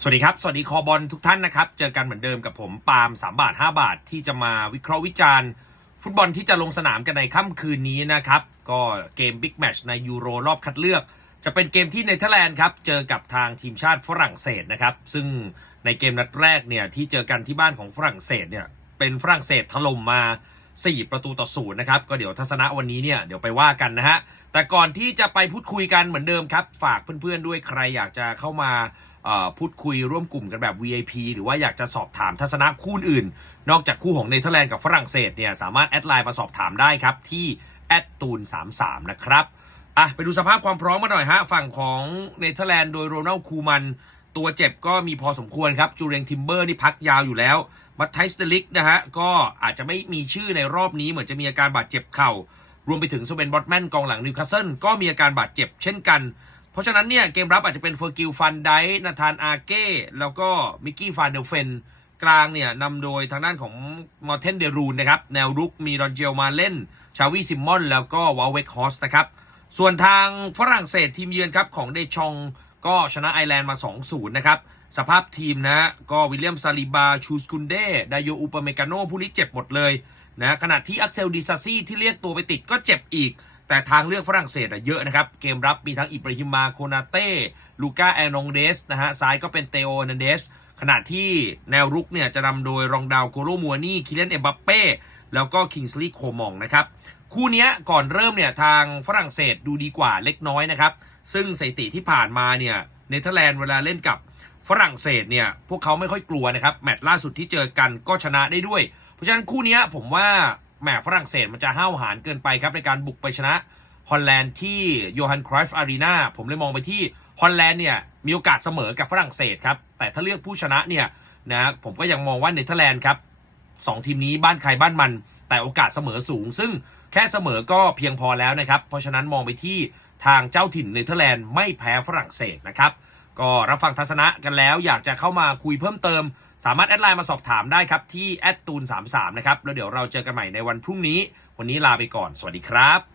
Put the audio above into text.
สวัสดีครับ สวัสดีคอบอลทุกท่านนะครับ เจอกันเหมือนเดิมกับผมปาล์ม3 บาท 5 บาท ที่จะมาวิเคราะห์วิจารณ์ ฟุตบอลที่จะลงสนามกันในค่ำคืนนี้นะครับ ก็เกมบิ๊กแมตชในยูโรรอบคัดเลือก จะเป็นเกมที่เนเธอร์แลนด์ครับ เจอกับทางทีมชาติฝรั่งเศสนะครับ ซึ่งในเกมนัดแรกเนี่ยที่เจอกันที่บ้านของฝรั่งเศสเนี่ยเป็นฝรั่งเศสถล่มมา 4 ประตูต่อศูนย์นะครับ ก็เดี๋ยวทัศนะวันนี้เนี่ยเดี๋ยวไปว่ากันนะฮะ แต่ก่อนที่จะไปพูดคุยกันเหมือนเดิมครับ ฝากเพื่อนๆด้วยใครอยากจะเข้ามาพูดคุยร่วมกลุ่มกันแบบ VIP หรือว่าอยากจะสอบถามทัศนะคู่อื่น นอกจากคู่ของเนเธอร์แลนด์กับฝรั่งเศสเนี่ยสามารถแอดไลน์มาสอบถามได้ครับที่แอดตูน33นะครับอะไปดูสภาพความพร้อมมาหน่อยฮะ ฝั่งของเนเธอร์แลนด์โดยโรนัลคูมัน ตัวเจ็บก็มีพอสมควรครับจูเรียงทิมเบอร์นี่พักยาวอยู่แล้ว มัตไทสเตลิกนะฮะก็อาจจะไม่มีชื่อในรอบนี้เหมือนจะมีอาการบาดเจ็บเข่ารวมไปถึงสเวนบอตแมนกองหลังนิวคาสเซิลก็มีอาการบาดเจ็บเช่นกัน เพราะฉะนั้นเนี่ยเกมรับอาจจะเป็นเฟอร์กิลฟันไดนาธานอาเก้แล้วก็มิกกี้ฟานเดลเฟนกลางเนี่ยนำโดยทางด้านของมอร์เทนเดรูนนะครับแนวรุกมีรอนเจลมาเล่น ชาวีซิมมอน แล้วก็วาเวกฮอสนะครับส่วนทางฝรั่งเศสทีมเยือนครับของเดชอง ก็ชนะไอร์แลนด์มา 2-0 นะครับ สภาพทีมนะก็วิลเลียมซาลิบา ชูสกุนเดไดโยอุปเมกาโนผู้นี้เจ็บหมดเลยนะขณะที่อักเซลดิซาซี่ที่เรียกตัวไปติดก็เจ็บอีก แต่ทางเลือกฝรั่งเศสอะเยอะนะครับ เกมรับมีทั้งอิบราฮิมาโคนาเต้ลูก้าแอนองเดสนะฮะซ้ายก็เป็นเตโอนันเดสขณะที่แนวรุกเนี่ยจะนำโดยรองดาวโกโลมัวนี่ คิเลนเอบัปเป้ แล้วก็คิงสลีโคมองนะครับ คู่นี้ก่อนเริ่มเนี่ยทางฝรั่งเศสดูดีกว่าเล็กน้อยนะครับ ซึ่งสถิติที่ผ่านมาเนี่ยเนเธอร์แลนด์เวลาเล่นกับฝรั่งเศสเนี่ยพวกเขาไม่ค่อยกลัวนะครับแมตช์ล่าสุดที่เจอกันก็ชนะได้ด้วย เพราะฉะนั้นคู่นี้ผมว่าแหมฝรั่งเศสมันจะห้าวหาญเกินไปครับในการบุกไปชนะฮอลแลนด์ที่โยฮันครอยฟ์อารีนาผมเลยมองไปที่ฮอลแลนด์เนี่ยมีโอกาสเสมอกับฝรั่งเศสครับแต่ถ้าเลือกผู้ชนะเนี่ยนะผมก็ยังมองว่าเนเธอร์แลนด์ครับ สองทีมนี้บ้านใครบ้านมัน แต่โอกาสเสมอสูง ซึ่งแค่เสมอก็เพียงพอแล้วนะครับ เพราะฉะนั้นมองไปที่ทางเจ้าถิ่นเนเธอร์แลนด์ไม่แพ้ฝรั่งเศสนะครับ ก็รับฟังทัศนะกันแล้ว อยากจะเข้ามาคุยเพิ่มเติม สามารถแอดไลน์มาสอบถามได้ครับที่แอดตูน33นะครับแล้วเดี๋ยวเราเจอกันใหม่ในวันพรุ่งนี้ วันนี้ลาไปก่อน สวัสดีครับ